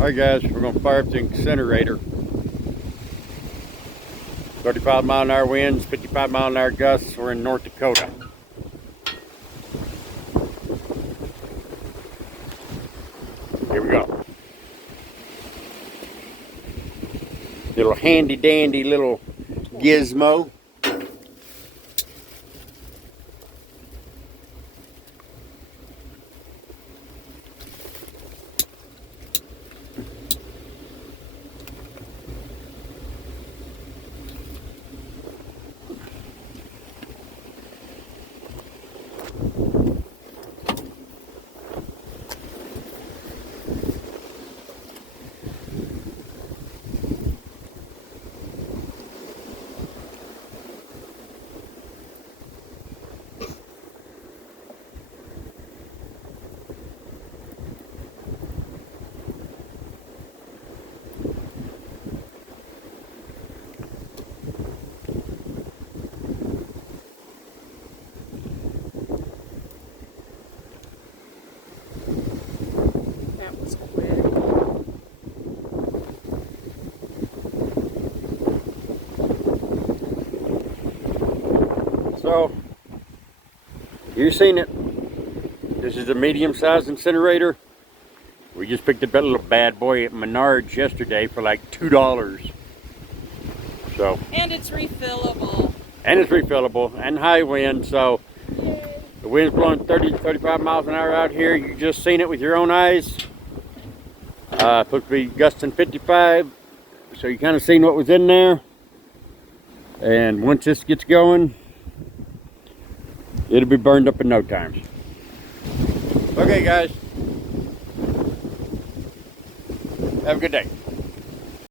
Alright guys, we're going to fire up the incinerator. 35 mile an hour winds, 55 mile an hour gusts. We're in North Dakota. Here we go. Little handy dandy little gizmo. That was quick. So, you've seen it. This is a medium-sized incinerator. We just picked up that little bad boy at Menards yesterday for like $2. So. And it's refillable. And it's refillable and high wind. So, Yay. the wind's blowing 30, 35 miles an hour out here. You just seen it with your own eyes. Supposed to be gusting 55. So you kind of seen what was in there. And once this gets going, it'll be burned up in no time. Okay guys, have a good day.